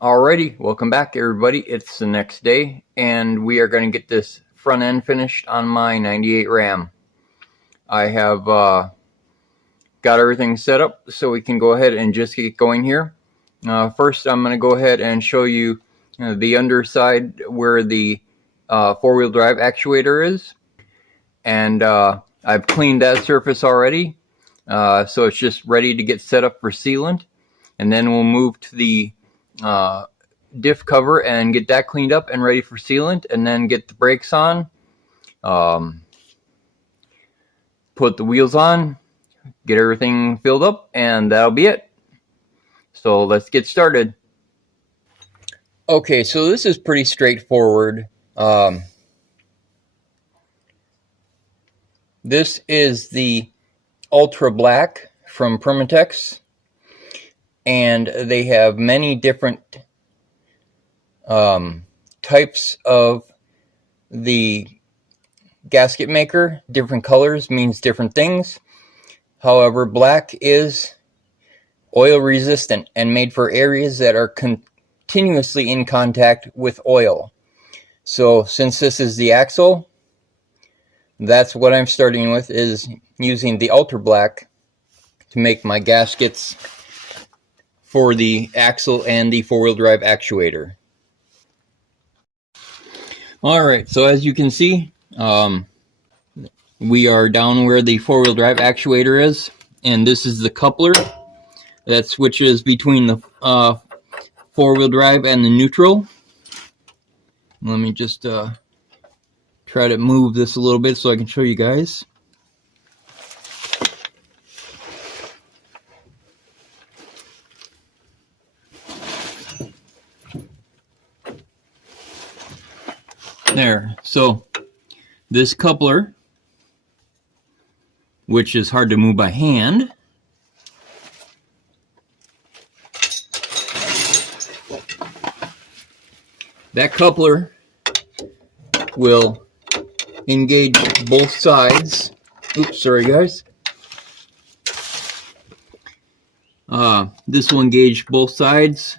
Alrighty, welcome back everybody. It's the next day and we are going to get this front end finished on my 98 Ram. I have got everything set up so we can go ahead and just get going here. First I'm going to go ahead and show you the underside where the four-wheel drive actuator is. And I've cleaned that surface already, so it's just ready to get set up for sealant. And then we'll move to the diff cover and get that cleaned up and ready for sealant, and then get the brakes on, put the wheels on, get everything filled up, and that'll be it. So let's get started. Okay, so this is pretty straightforward. This is the Ultra Black from Permatex, and they have many different types of the gasket maker. Different colors means different things. However, black is oil resistant and made for areas that are continuously in contact with oil. So since this is the axle, that's what I'm starting with, is using the Ultra Black to make my gaskets for the axle and the four-wheel drive actuator. Alright, so as you can see, we are down where the four-wheel drive actuator is, and this is the coupler that switches between the four-wheel drive and the neutral. Let me just try to move this a little bit so I can show you guys. There, so this coupler, which is hard to move by hand, that coupler will engage both sides. Oops, sorry guys. This will engage both sides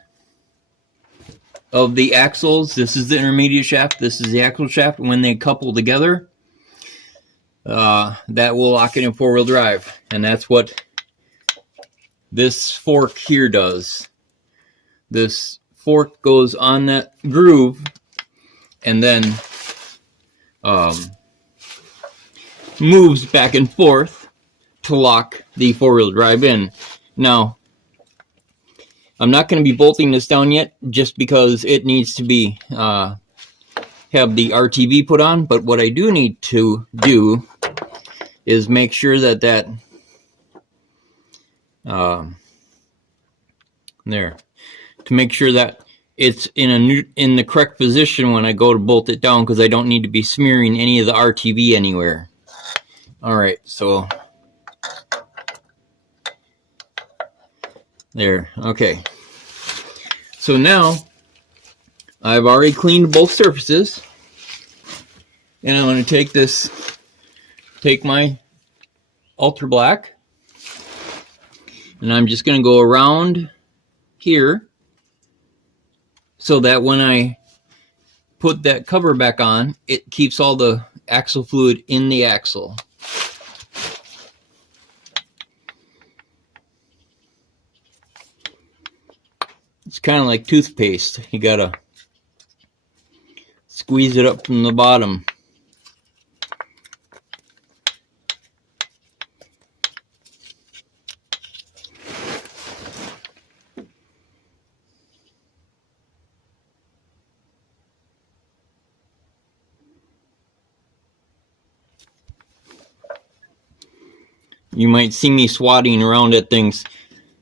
of the axles. This is the intermediate shaft, this is the axle shaft. When they couple together, that will lock it in four-wheel drive, and that's what this fork here does. This fork goes on that groove and then moves back and forth to lock the four-wheel drive in. Now, I'm not going to be bolting this down yet, just because it needs to be have the RTV put on. But what I do need to do is make sure that there, to make sure that it's in the correct position when I go to bolt it down, because I don't need to be smearing any of the RTV anywhere. All right, so there, okay. So now I've already cleaned both surfaces, and I'm going to take my Ultra Black, and I'm just going to go around here so that when I put that cover back on, it keeps all the axle fluid in the axle. It's kind of like toothpaste. You gotta squeeze it up from the bottom. You might see me swatting around at things.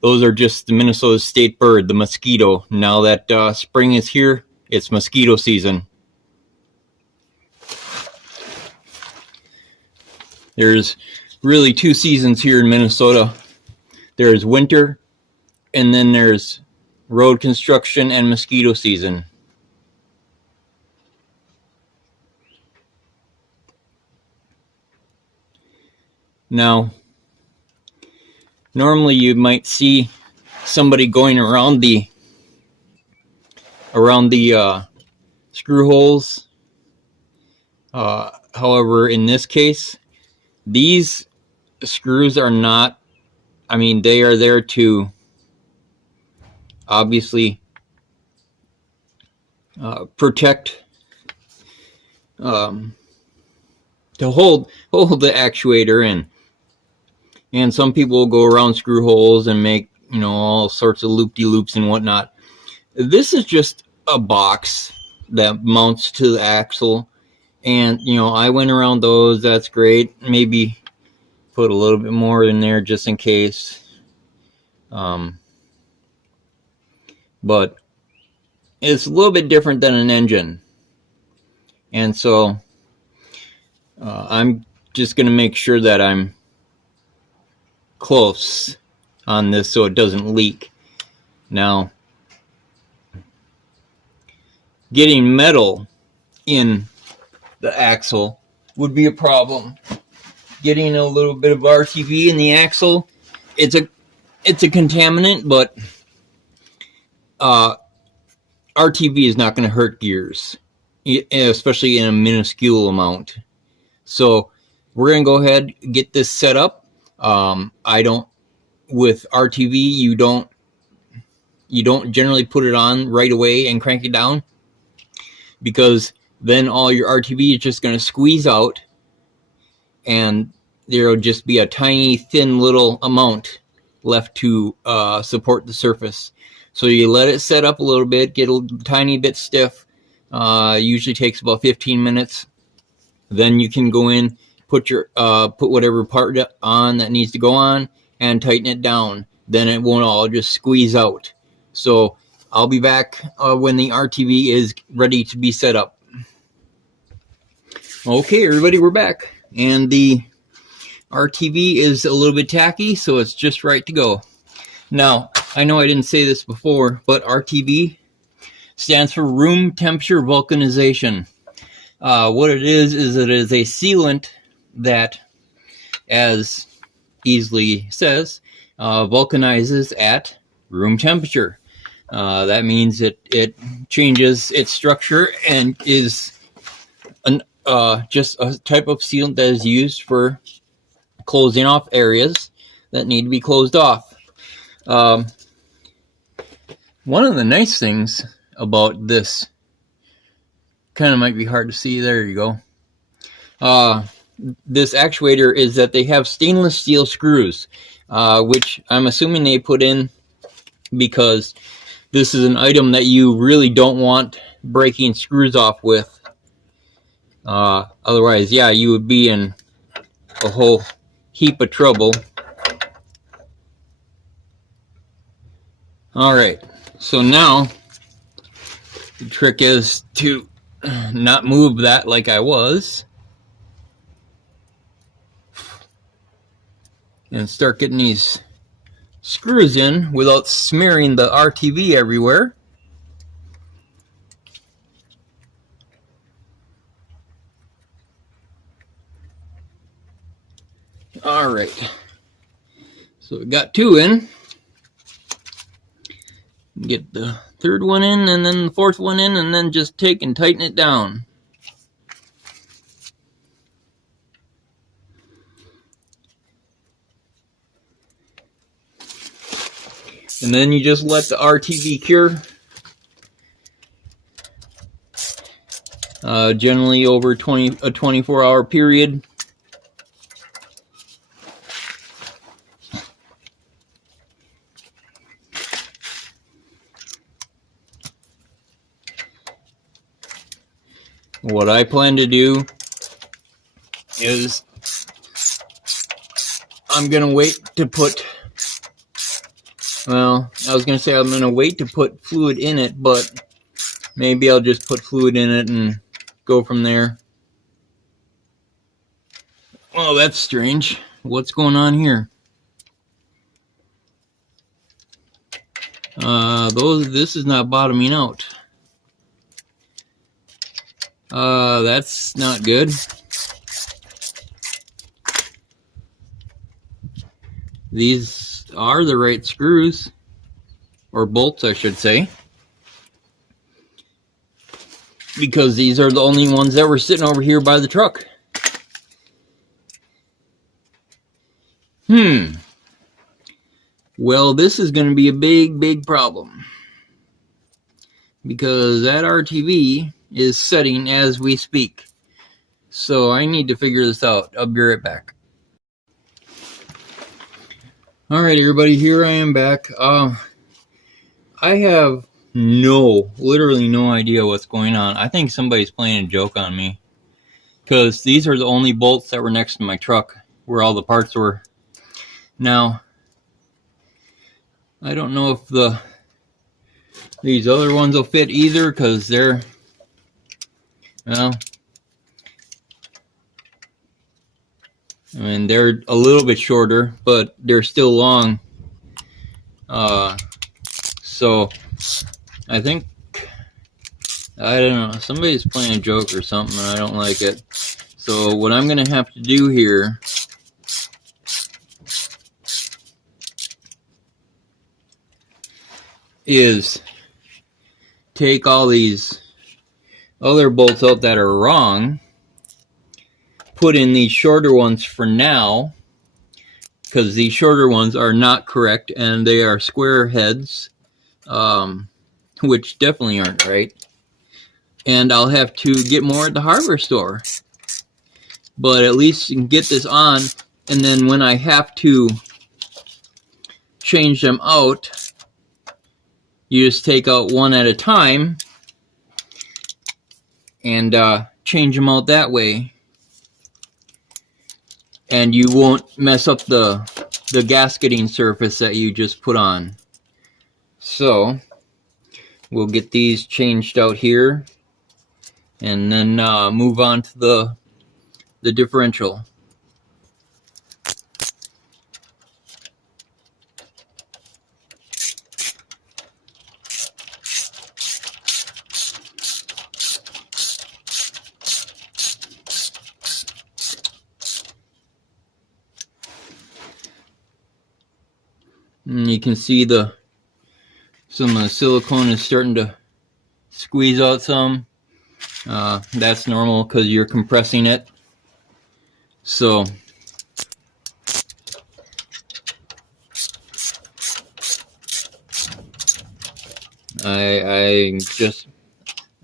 Those are just the Minnesota state bird, the mosquito. Now that spring is here, it's mosquito season. There's really two seasons here in Minnesota. There's winter, and then there's road construction and mosquito season. Now, normally you might see somebody going around the around the screw holes. However, in this case, these screws are not, I mean, they are there to obviously protect, to hold the actuator in. And some people will go around screw holes and make, you know, all sorts of loop-de-loops and whatnot. This is just a box that mounts to the axle. And, you know, I went around those. That's great. Maybe put a little bit more in there just in case. But it's a little bit different than an engine. And so I'm just going to make sure that I'm close on this so it doesn't leak. Now, getting metal in the axle would be a problem. Getting a little bit of RTV in the axle, it's a contaminant, but RTV is not going to hurt gears, especially in a minuscule amount. So we're going to go ahead and get this set up. With RTV, you don't generally put it on right away and crank it down, because then all your RTV is just going to squeeze out, and there'll just be a tiny, thin little amount left to support the surface. So you let it set up a little bit, get a tiny bit stiff. Usually takes about 15 minutes. Then you can go in, put whatever part on that needs to go on, and tighten it down. Then it won't all just squeeze out. So I'll be back when the RTV is ready to be set up. Okay, everybody, we're back. And the RTV is a little bit tacky, so it's just right to go. Now, I know I didn't say this before, but RTV stands for room temperature vulcanization. What it is it is a sealant that, as easily says, vulcanizes at room temperature. That means it changes its structure and is just a type of sealant that is used for closing off areas that need to be closed off. One of the nice things about this, kind of might be hard to see, there you go, this actuator, is that they have stainless steel screws, which I'm assuming they put in because this is an item that you really don't want breaking screws off with. Otherwise, yeah, you would be in a whole heap of trouble. Alright, so now the trick is to not move that like I was, and start getting these screws in without smearing the RTV everywhere. Alright, so we got two in. Get the third one in, and then the fourth one in, and then just take and tighten it down. And then you just let the RTV cure. Generally over a 24-hour period. What I plan to do is I'm going to wait to put, well, I was going to say I'm going to wait to put fluid in it, but maybe I'll just put fluid in it and go from there. Oh, that's strange. What's going on here? This is not bottoming out. That's not good. These are the right screws, or bolts, I should say. because these are the only ones that were sitting over here by the truck. Well, this is going to be a big problem, because that RTV is setting as we speak. So I need to figure this out. I'll be right back. Alright everybody, here I am back. I have literally no idea what's going on. I think somebody's playing a joke on me, because these are the only bolts that were next to my truck where all the parts were. Now, I don't know if these other ones will fit either, because they're, well, I mean, they're a little bit shorter, but they're still long. So I think, I don't know, somebody's playing a joke or something, and I don't like it. So what I'm going to have to do here is take all these other bolts out that are wrong, put in these shorter ones for now, because these shorter ones are not correct, and they are square heads, which definitely aren't right. And I'll have to get more at the hardware store, but at least you can get this on, and then when I have to change them out, you just take out one at a time and change them out that way, and you won't mess up the gasketing surface that you just put on. So we'll get these changed out here, and then move on to the differential. And you can see some of the silicone is starting to squeeze out some. That's normal because you're compressing it. So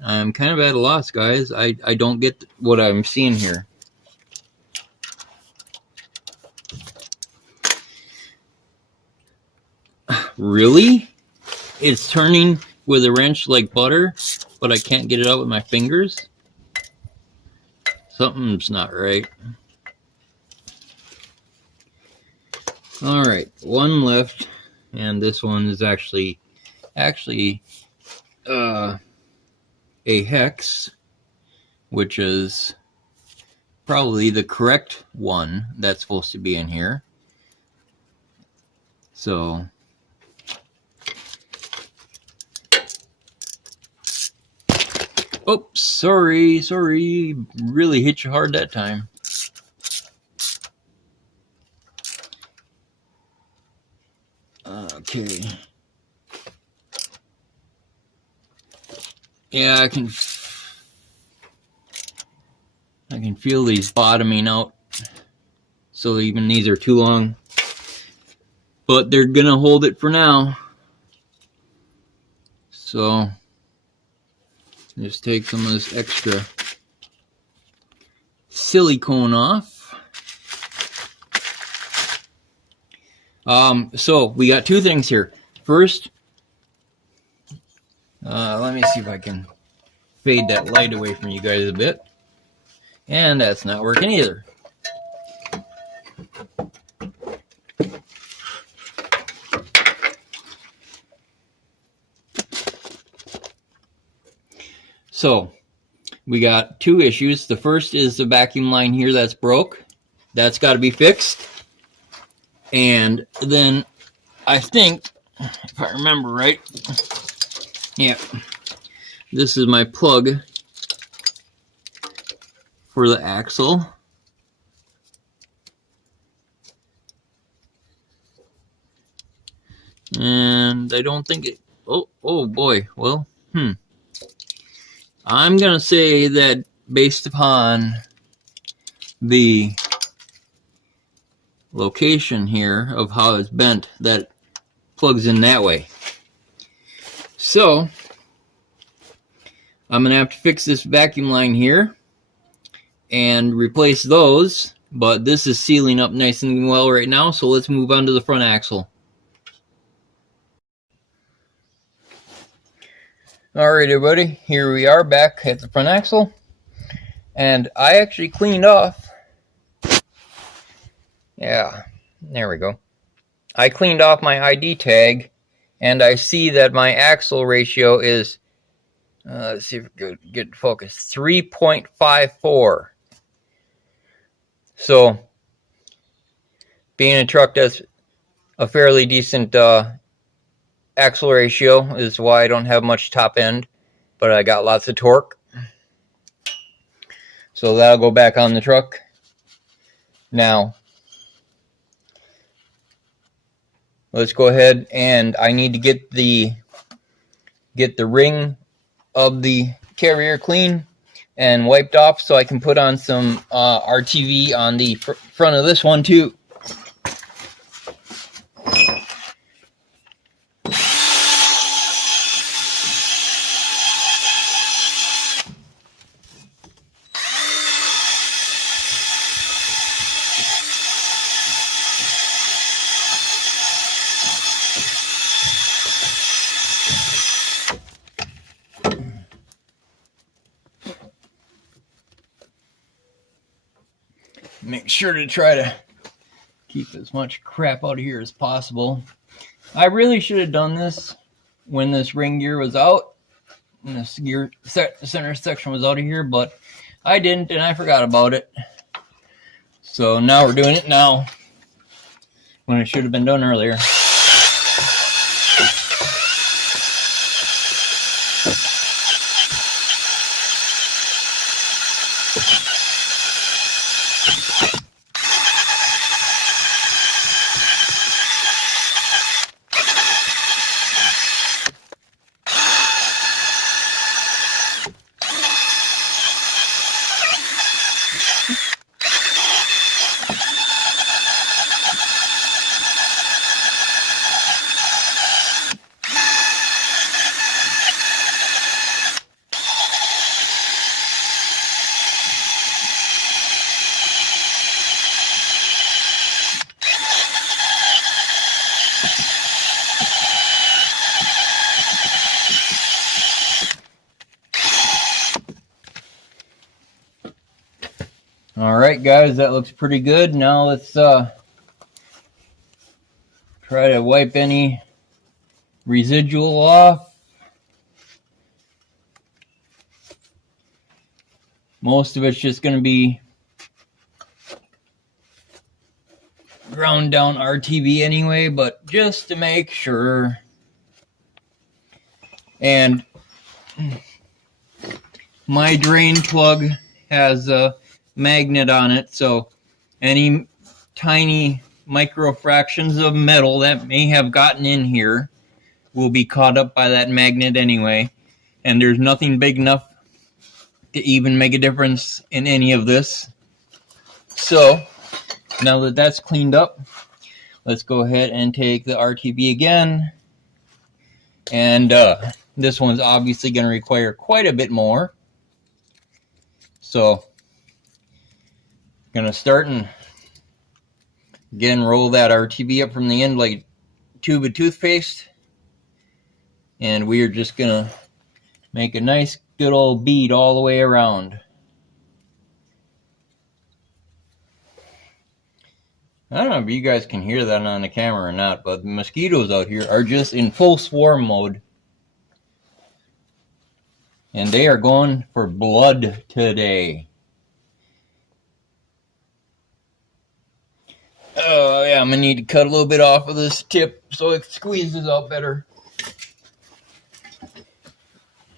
I'm kind of at a loss, guys. I don't get what I'm seeing here. Really? It's turning with a wrench like butter, but I can't get it out with my fingers? Something's not right. Alright, one left, and this one is actually a hex, which is probably the correct one that's supposed to be in here. So oh, sorry, really hit you hard that time. Okay. Yeah, I can feel these bottoming out. So even these are too long. But they're gonna hold it for now. So just take some of this extra silicone off. So we got two things here. First, let me see if I can fade that light away from you guys a bit. And that's not working either. So we got two issues. The first is the vacuum line here that's broke. That's got to be fixed. And then I think, if I remember right, yeah, this is my plug for the axle. And I don't think it, oh boy, well, I'm going to say that based upon the location here of how it's bent, that plugs in that way. So I'm going to have to fix this vacuum line here and replace those, but this is sealing up nice and well right now, so let's move on to the front axle. Alright everybody, here we are back at the front axle, and I actually cleaned off, yeah, there we go. I cleaned off my ID tag, and I see that my axle ratio is, let's see if we can get focused, 3.54. So, being a truck that's a fairly decent axle ratio is why I don't have much top end, but I got lots of torque. So that'll go back on the truck. Now, let's go ahead, and I need to get the ring of the carrier clean and wiped off so I can put on some RTV on the front of this one too. Make sure to try to keep as much crap out of here as possible. I really should have done this when this ring gear was out, and this gear center section was out of here, but I didn't, and I forgot about it. So now we're doing it now, when it should have been done earlier. Alright guys, that looks pretty good. Now let's try to wipe any residual off. Most of it's just going to be ground down RTV anyway, but just to make sure. And my drain plug has a magnet on it, so any tiny micro fractions of metal that may have gotten in here will be caught up by that magnet anyway, and there's nothing big enough to even make a difference in any of this. So now that that's cleaned up, let's go ahead and take the RTV again, and this one's obviously going to require quite a bit more, so gonna start and again roll that RTV up from the end like a tube of toothpaste, and we are just gonna make a nice good old bead all the way around. I don't know if you guys can hear that on the camera or not, but the mosquitoes out here are just in full swarm mode, and they are going for blood today. Oh yeah, I'm gonna need to cut a little bit off of this tip so it squeezes out better.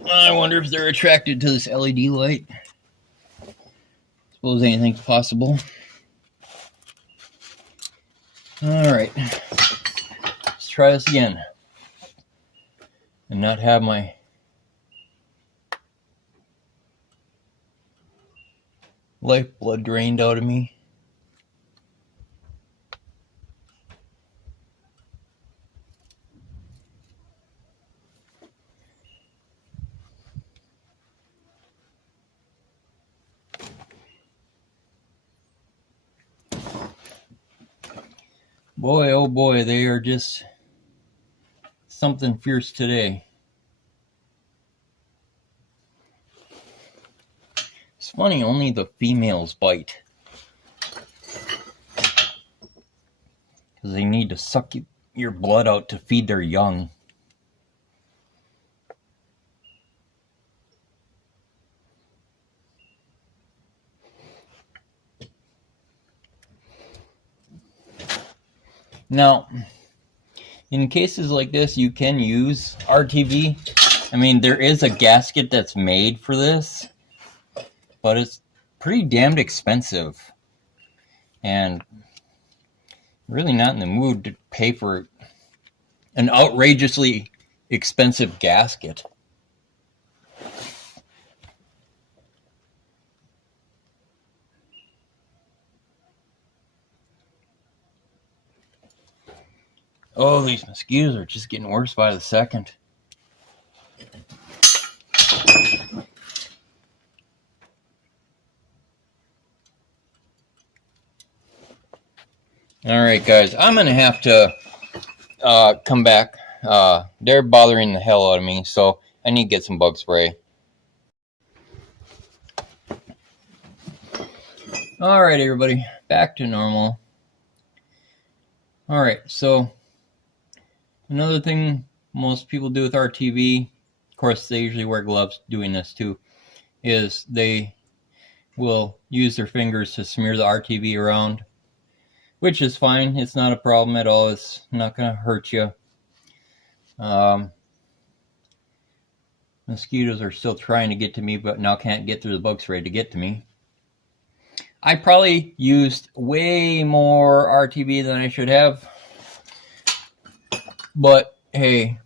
I wonder if they're attracted to this LED light. Suppose anything's possible. Alright, let's try this again and not have my lifeblood drained out of me. Boy, oh boy, they are just something fierce today. It's funny, only the females bite. Because they need to suck your blood out to feed their young. Now, in cases like this, you can use RTV. I mean, there is a gasket that's made for this, but it's pretty damned expensive. And really not in the mood to pay for an outrageously expensive gasket. Oh, these mosquitoes are just getting worse by the second. All right, guys, I'm going to have to come back. They're bothering the hell out of me, so I need to get some bug spray. All right, everybody, back to normal. All right, so another thing most people do with RTV, of course, they usually wear gloves doing this too, is they will use their fingers to smear the RTV around, which is fine. It's not a problem at all. It's not going to hurt you. Mosquitoes are still trying to get to me, but now can't get through the bug spray to get to me. I probably used way more RTV than I should have. But hey,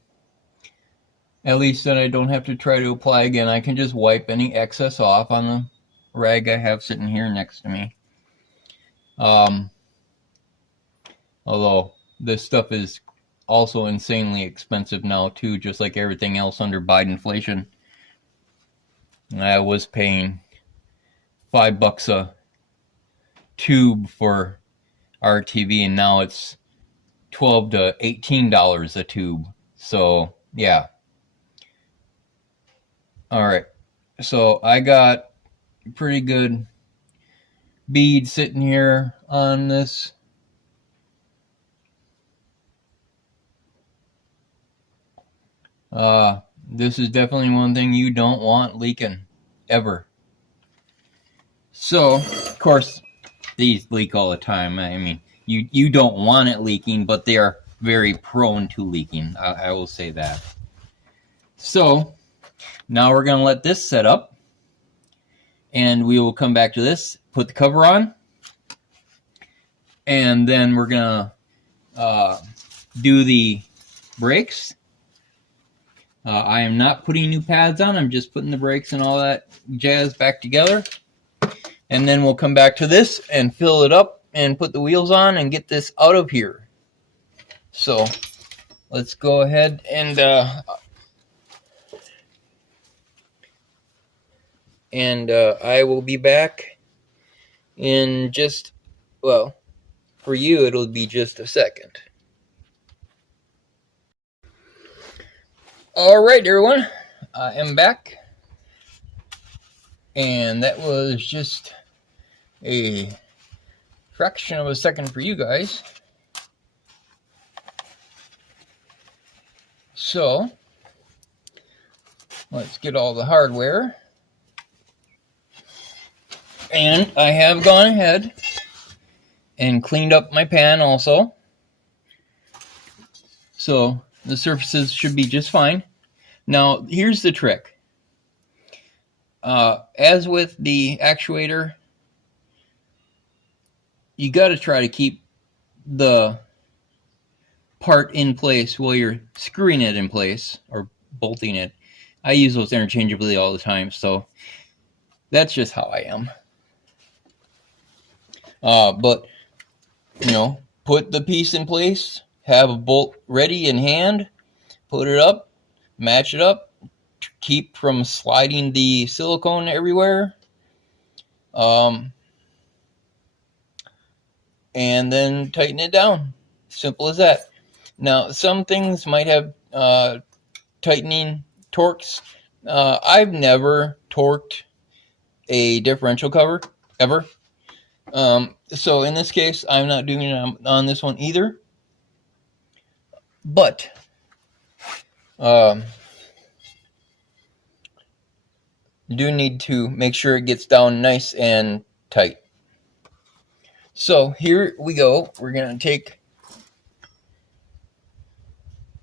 at least then I don't have to try to apply again. I can just wipe any excess off on the rag I have sitting here next to me. Although this stuff is also insanely expensive now too, just like everything else under Bidenflation. I was paying $5 a tube for RTV, and now it's $12 to $18 a tube. So yeah. All right. So I got pretty good bead sitting here on this. This is definitely one thing you don't want leaking ever. So, of course, these leak all the time. I mean, you don't want it leaking, but they are very prone to leaking. I will say that. So, now we're going to let this set up, and we will come back to this, put the cover on, and then we're going to do the brakes. I am not putting new pads on. I'm just putting the brakes and all that jazz back together. And then we'll come back to this and fill it up and put the wheels on and get this out of here. So let's go ahead and I will be back in just, well, for you it'll be just a second. All right, everyone, I am back, and that was just a fraction of a second for you guys. So let's get all the hardware, and I have gone ahead and cleaned up my pan also, so the surfaces should be just fine. Now, here's the trick. As with the actuator, you got to try to keep the part in place while you're screwing it in place or bolting it. I use those interchangeably all the time, so that's just how I am. But, put the piece in place, have a bolt ready in hand, put it up, match it up, keep from sliding the silicone everywhere. And then tighten it down. Simple as that. Now, some things might have tightening torques. I've never torqued a differential cover, ever. So in this case, I'm not doing it on this one either. But you do need to make sure it gets down nice and tight. So here we go. We're going to take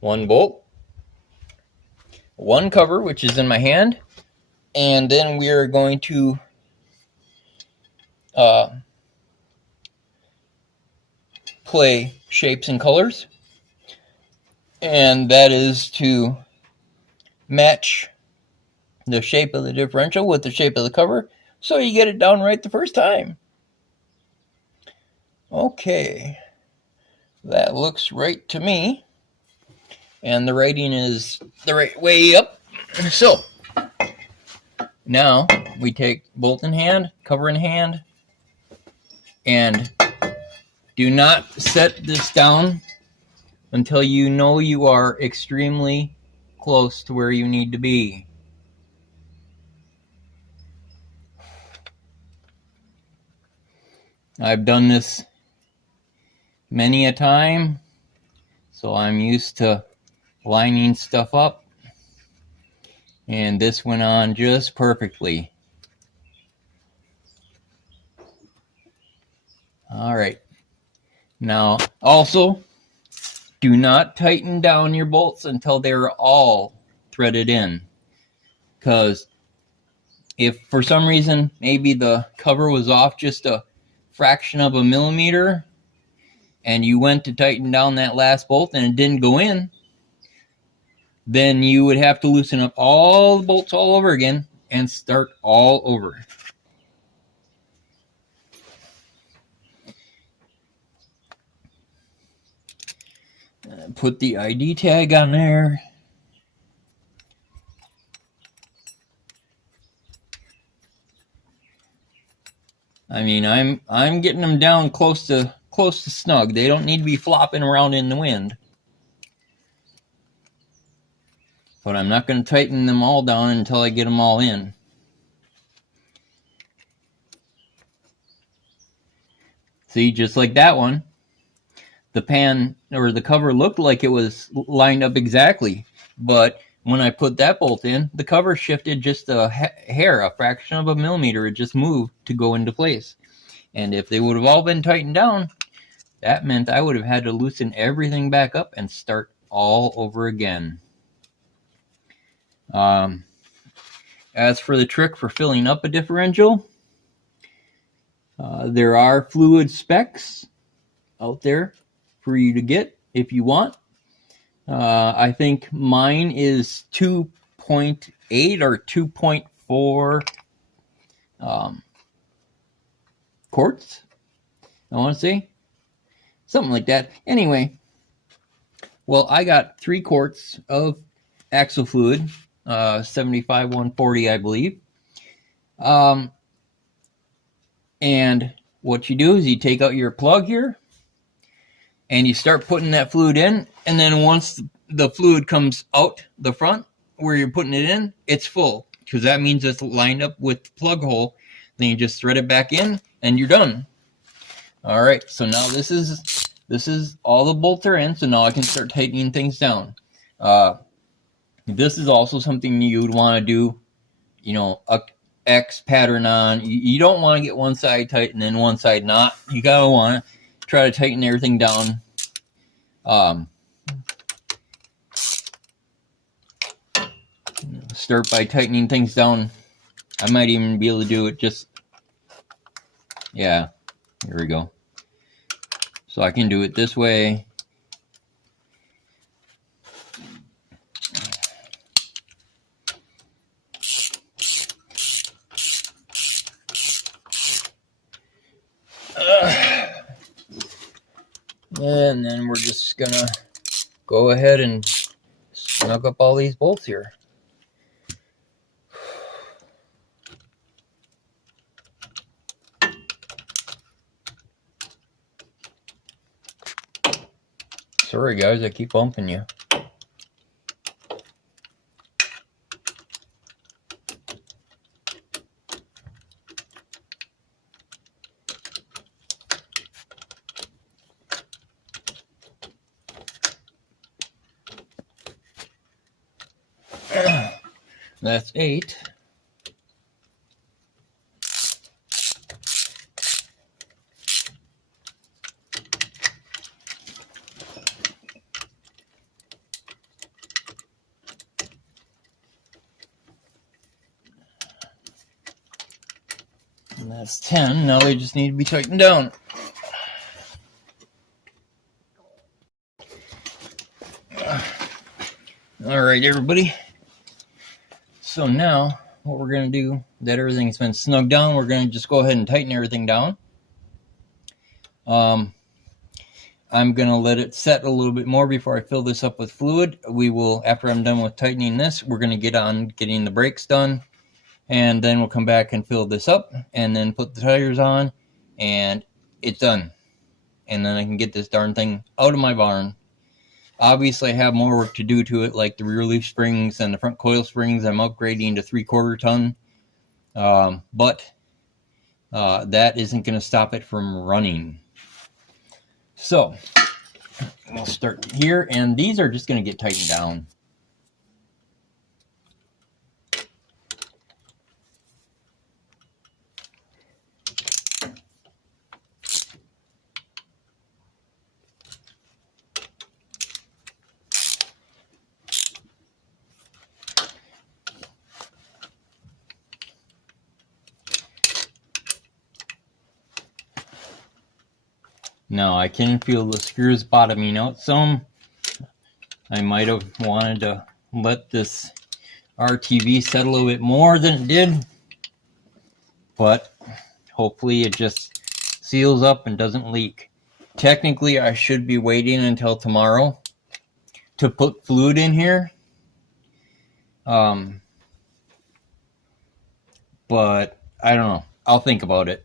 one bolt, one cover, which is in my hand, and then we are going to play shapes and colors, and that is to match the shape of the differential with the shape of the cover, so you get it down right the first time. Okay, that looks right to me, and the writing is the right way up. So now we take bolt in hand, cover in hand, and do not set this down until you know you are extremely close to where you need to be. I've done this many a time, so I'm used to lining stuff up, and this went on just perfectly. All right. Now, also, do not tighten down your bolts until they're all threaded in, because if for some reason maybe the cover was off just a fraction of a millimeter and you went to tighten down that last bolt and it didn't go in, then you would have to loosen up all the bolts all over again and start all over. Put the ID tag on there. I mean, I'm getting them down close to snug. They don't need to be flopping around in the wind. But I'm not going to tighten them all down until I get them all in. See, just like that one, the pan or the cover looked like it was lined up exactly, but when I put that bolt in, the cover shifted just a hair, a fraction of a millimeter. It just moved to go into place. And if they would have all been tightened down, that meant I would have had to loosen everything back up and start all over again. As for the trick for filling up a differential, there are fluid specs out there for you to get if you want. I think mine is 2.8 or 2.4 quarts, I want to say. Something like that. Anyway, well, I got 3 quarts of axle fluid, 75 140, I believe. And what you do is you take out your plug here and you start putting that fluid in, and then once the fluid comes out the front where you're putting it in, it's full, because that means it's lined up with the plug hole. Then you just thread it back in and you're done. All right, so now this is all the bolts are in, so now I can start tightening things down. This is also something you would want to do, a X pattern on. You don't want to get one side tight and then one side not. You gotta want to try to tighten everything down. Start by tightening things down. I might even be able to do it just, yeah, here we go. So I can do it this way. And then we're just gonna go ahead and snug up all these bolts here. Sorry guys, I keep bumping you. That's 8. And that's 10. Now they just need to be tightened down. All right, everybody. So now what we're going to do, that everything's been snugged down, we're going to just go ahead and tighten everything down. I'm going to let it set a little bit more before I fill this up with fluid. We will, after I'm done with tightening this, we're going to get on getting the brakes done. And then we'll come back and fill this up and then put the tires on, and it's done. And then I can get this darn thing out of my barn. Obviously, I have more work to do to it, like the rear leaf springs and the front coil springs. I'm upgrading to 3/4 ton. But that isn't going to stop it from running. So we'll start here, and these are just going to get tightened down. Now I can feel the screws bottoming out some. I might have wanted to let this RTV set a little bit more than it did, but hopefully it just seals up and doesn't leak. Technically, I should be waiting until tomorrow to put fluid in here. But I don't know. I'll think about it.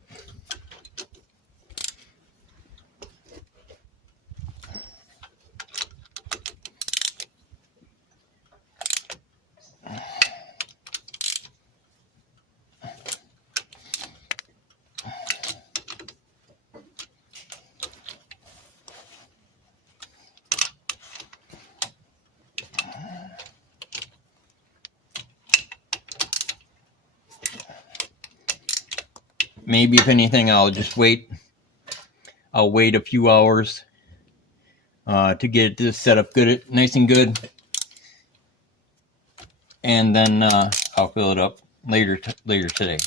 Maybe if anything, I'll just wait. I'll wait a few hours to get this set up good, nice and good, and then I'll fill it up later today.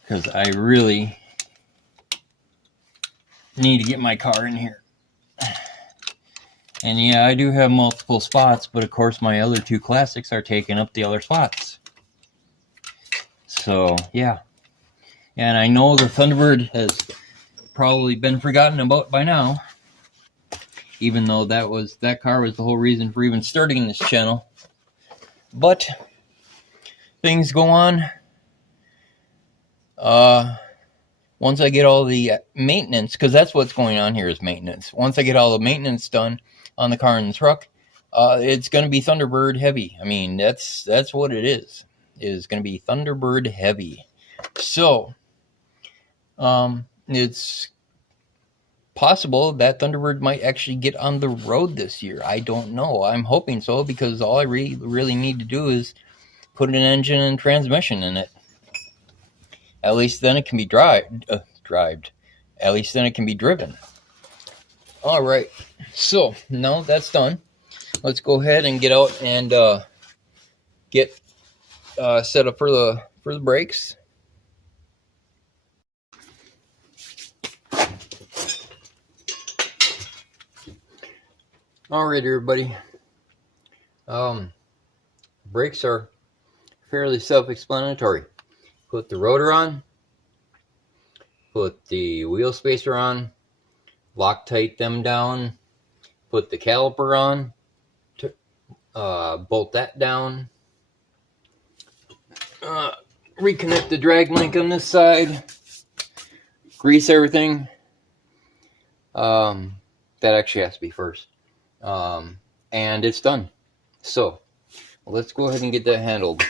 Because I really need to get my car in here. And yeah, I do have multiple spots, but of course my other 2 classics are taking up the other spots. So yeah. And I know the Thunderbird has probably been forgotten about by now, even though that car was the whole reason for even starting this channel. But things go on. Once I get all the maintenance, because that's what's going on here is maintenance. Once I get all the maintenance done on the car and the truck, it's going to be Thunderbird heavy. I mean, that's what it is. It is going to be Thunderbird heavy. So, it's possible that Thunderbird might actually get on the road this year. I don't know. I'm hoping so, because all I really need to do is put an engine and transmission in it. At least then it can be drived. At least then it can be driven. All right. So now that's done. Let's go ahead and get out and get set up for the brakes. All right, everybody. Brakes are fairly self-explanatory. Put the rotor on, put the wheel spacer on, Loctite them down, put the caliper on, bolt that down, reconnect the drag link on this side, grease everything. That actually has to be first. And it's done. So let's go ahead and get that handled.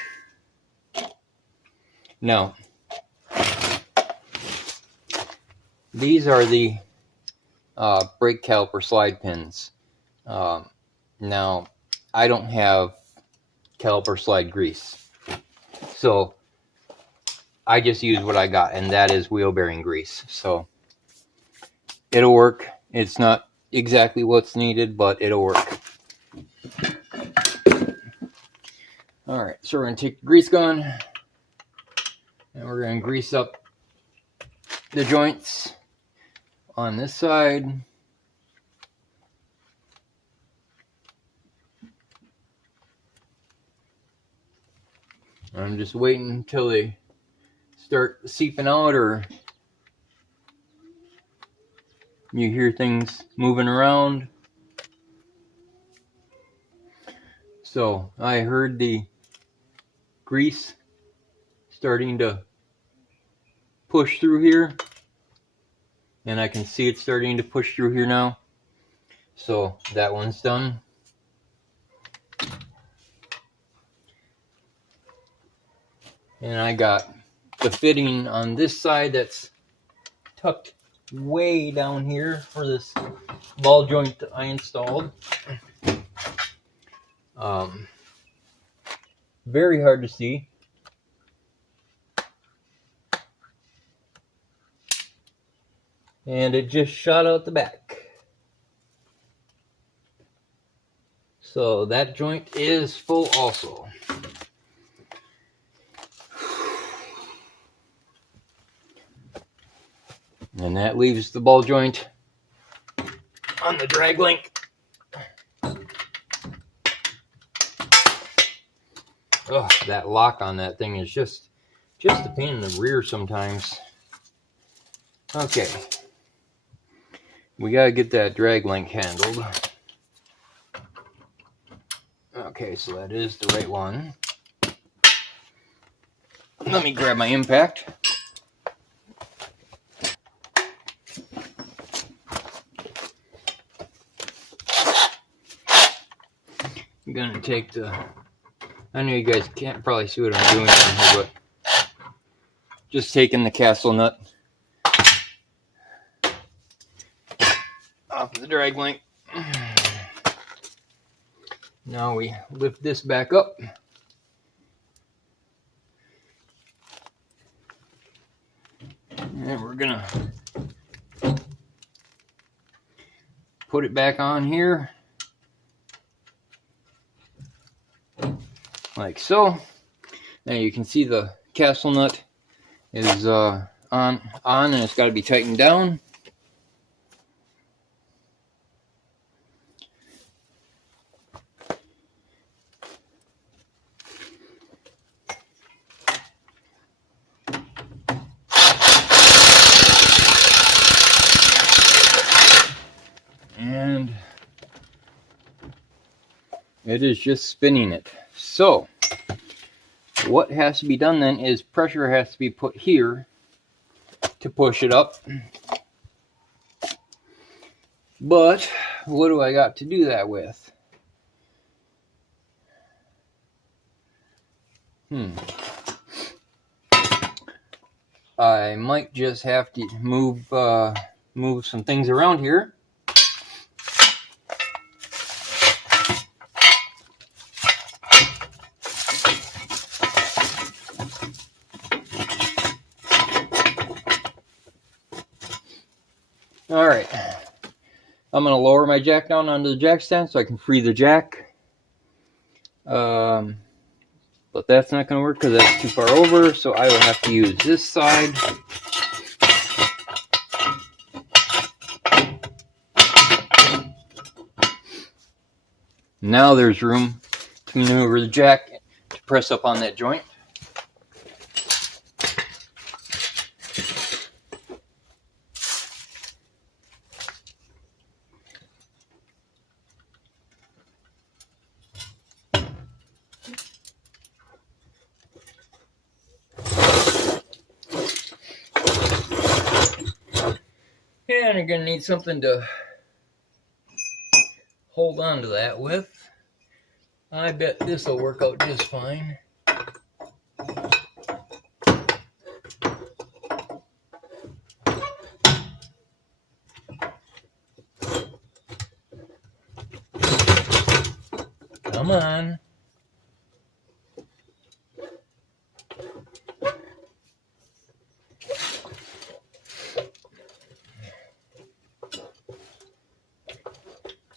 Now, these are the brake caliper slide pins. Now, I don't have caliper slide grease, so I just use what I got, and that is wheel bearing grease. So it'll work. It's not exactly what's needed, but it'll work. All right, so we're going to take the grease gun, and we're going to grease up the joints on this side. I'm just waiting until they start seeping out, or you hear things moving around. So I heard the grease starting to push through here, and I can see it starting to push through here now. So that one's done. And I got the fitting on this side that's tucked way down here for this ball joint that I installed. Very hard to see. And it just shot out the back. So that joint is full also. And that leaves the ball joint on the drag link. Oh, that lock on that thing is just a pain in the rear sometimes. Okay. We gotta get that drag link handled. Okay, so that is the right one. Let me grab my impact. I'm gonna take the, I know you guys can't probably see what I'm doing here, but just taking the castle nut off the drag link. Now we lift this back up. And we're gonna put it back on here. Like so. Now you can see the castle nut is on and it's got to be tightened down. And it is just spinning it. So what has to be done then is pressure has to be put here to push it up. But what do I got to do that with? I might just have to move some things around here. All right, I'm going to lower my jack down onto the jack stand so I can free the jack. But that's not going to work because that's too far over, so I will have to use this side. Now there's room to maneuver the jack to press up on that joint. going to need something to hold on to that with. I bet this will work out just fine. Come on.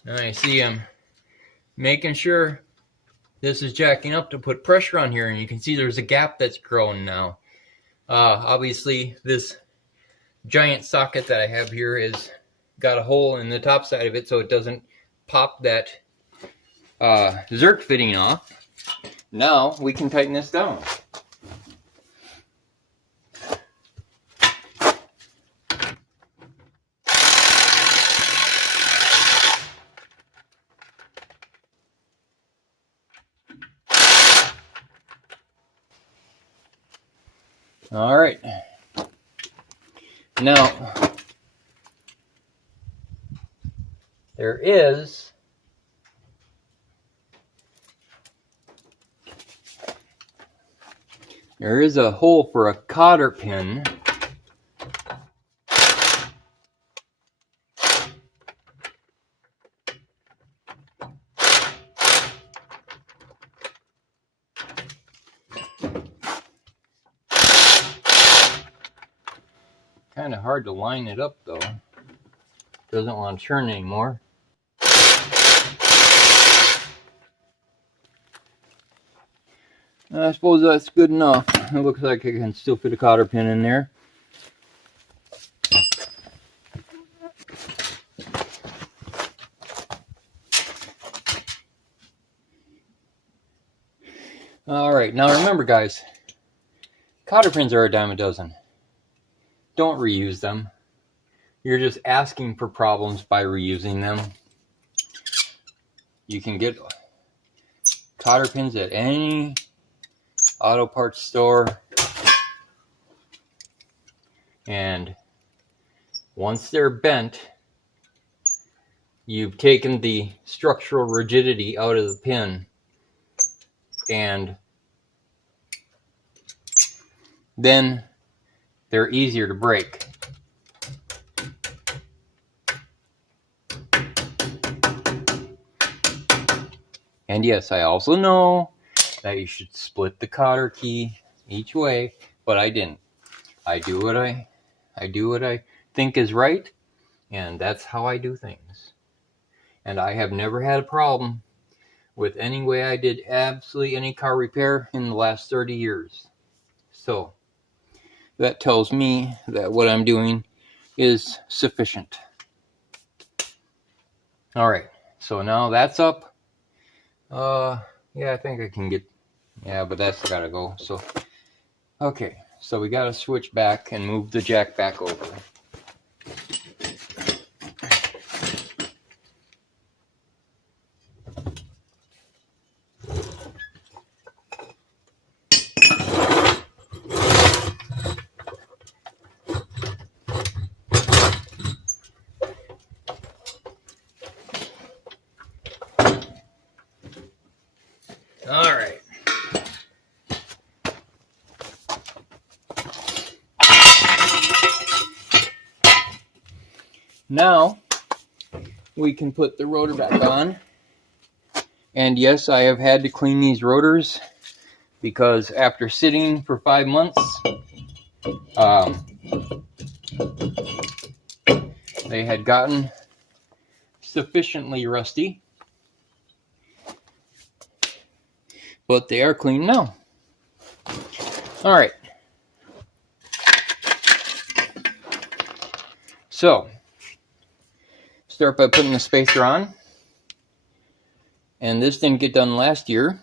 Now you see I'm making sure this is jacking up to put pressure on here, and you can see there's a gap that's growing now. Obviously this giant socket that I have here is got a hole in the top side of it so it doesn't pop that Zerk fitting off. Now we can tighten this down. All right. Now, there is a hole for a cotter pin. Kind of hard to line it up though. Doesn't want to turn anymore. I suppose that's good enough. It looks like I can still fit a cotter pin in there. Alright, now remember guys, cotter pins are a dime a dozen. Don't reuse them. You're just asking for problems by reusing them. You can get cotter pins at any auto parts store, and once they're bent, you've taken the structural rigidity out of the pin, and then they're easier to break. And yes, I also know that you should split the cotter key each way, but I didn't. I do what I think is right, and that's how I do things. And I have never had a problem with any way I did absolutely any car repair in the last 30 years. So that tells me that what I'm doing is sufficient. All right, so now that's up. Yeah, I think I can get, yeah, but that's gotta go. So, okay, so we gotta switch back and move the jack back over. All right. Now we can put the rotor back on. And yes, I have had to clean these rotors because after sitting for 5 months, they had gotten sufficiently rusty. But they are clean now. All right. So, start by putting the spacer on. And this didn't get done last year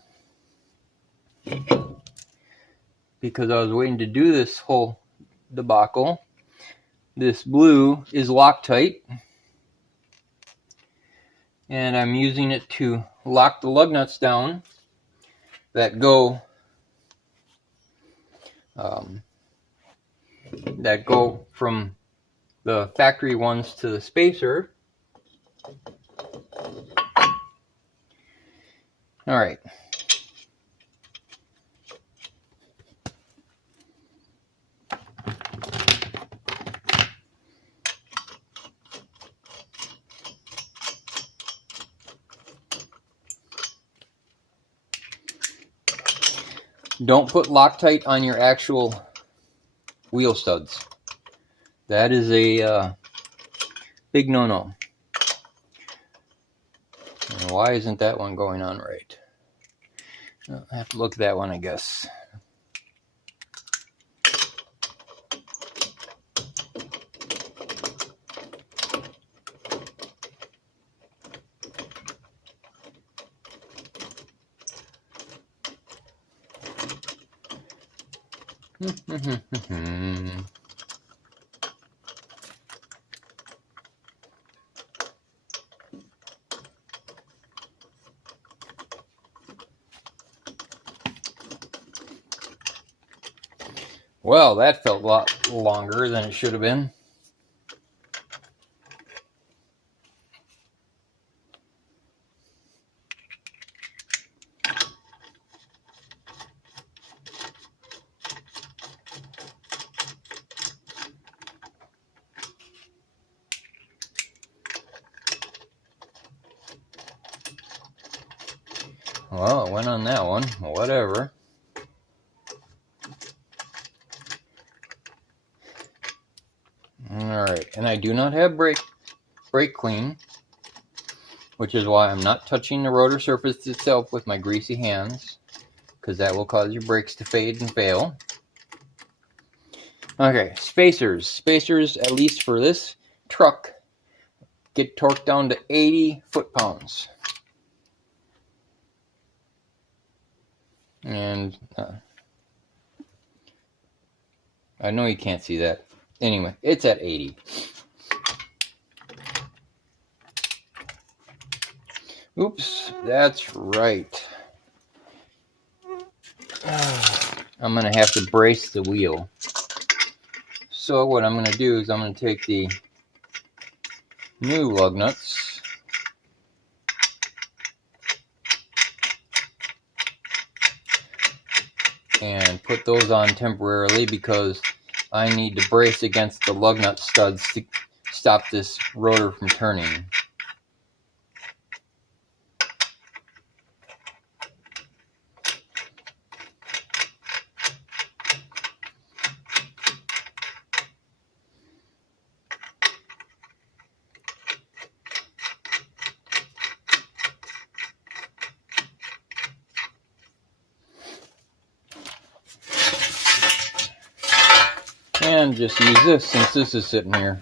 because I was waiting to do this whole debacle. This blue is Loctite, and I'm using it to lock the lug nuts down that go from the factory ones to the spacer. All right. Don't put Loctite on your actual wheel studs. That is a big no-no. Why isn't that one going on right? I'll have to look at that one, I guess. Well, that felt a lot longer than it should have been. Well, it went on that one. Whatever. Alright, and I do not have brake clean, which is why I'm not touching the rotor surface itself with my greasy hands, because that will cause your brakes to fade and fail. Okay, spacers. Spacers, at least for this truck, get torqued down to 80 foot-pounds. And I know you can't see that. Anyway, it's at 80. Oops, that's right. I'm going to have to brace the wheel. So what I'm going to do is I'm going to take the new lug nuts and put those on temporarily because I need to brace against the lug nut studs to stop this rotor from turning. And just use this since this is sitting here.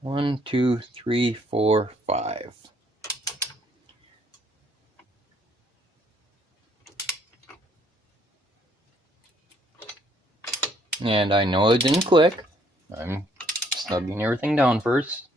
One, two, three, four, five. And I know it didn't click. I'm snugging everything down first.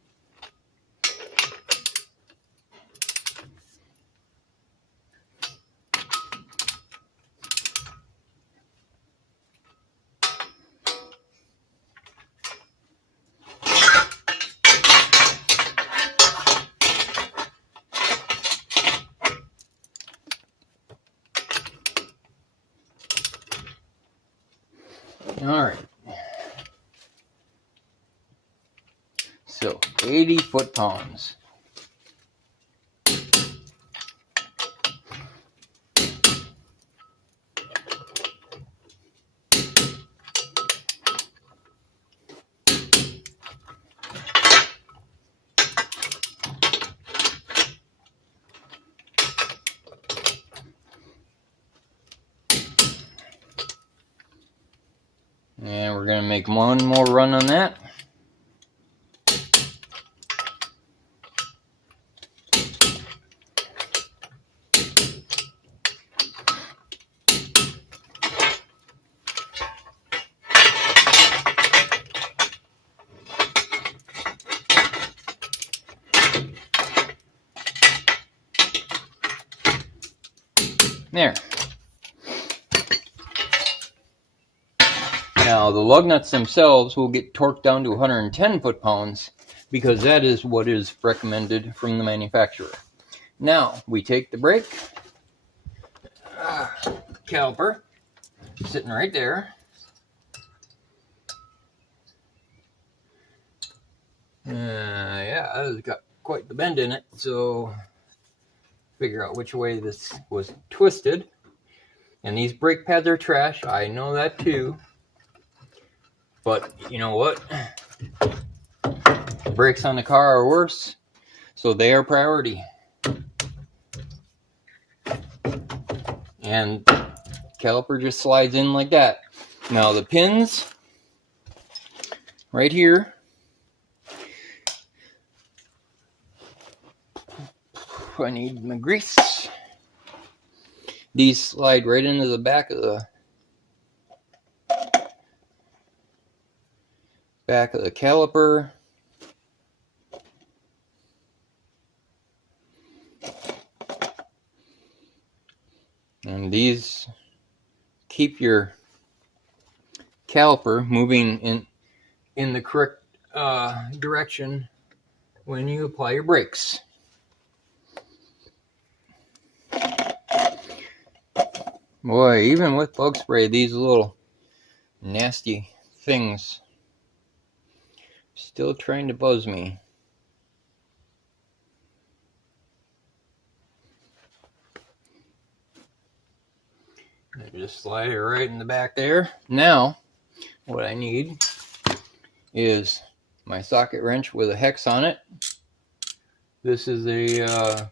All right. So 80 foot-pounds. And we're going to make one more run on that. There. Now, the lug nuts themselves will get torqued down to 110 foot-pounds because that is what is recommended from the manufacturer. Now, we take the brake caliper, sitting right there. Yeah, it's got quite the bend in it, so figure out which way this was twisted. And these brake pads are trash, I know that too. But you know what? The brakes on the car are worse, so they are priority. And caliper just slides in like that. Now the pins right here, I need my grease. These slide right into the back of the caliper. And these keep your caliper moving in the correct direction when you apply your brakes. Boy, even with bug spray, these little nasty things still trying to buzz me. I just slide it right in the back there. Now, what I need is my socket wrench with a hex on it. This is a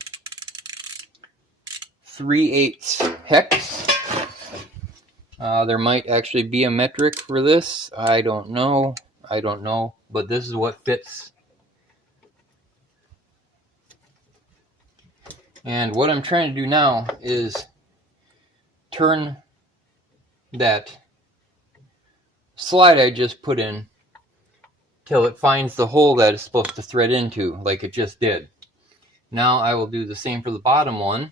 3/8 hex. There might actually be a metric for this. I don't know, but this is what fits. And what I'm trying to do now is turn that slide I just put in till it finds the hole that it's supposed to thread into, like it just did. Now I will do the same for the bottom one.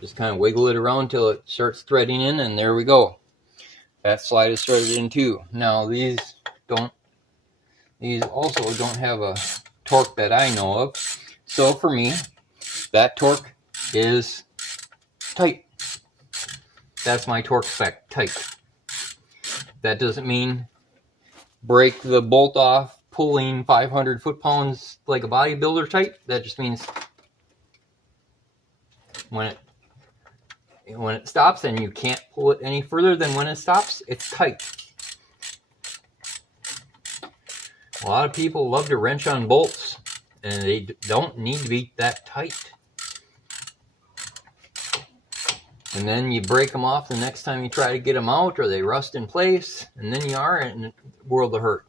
Just kind of wiggle it around till it starts threading in, and there we go. That slide is threaded in too. Now these also don't have a torque that I know of. So for me, that torque is tight. That's my torque spec, tight. That doesn't mean break the bolt off pulling 500 foot-pounds like a bodybuilder tight. That just means when it stops and you can't pull it any further than when it stops, it's tight. A lot of people love to wrench on bolts, and they don't need to be that tight. And then you break them off the next time you try to get them out, or they rust in place, and then you are in a world of hurt.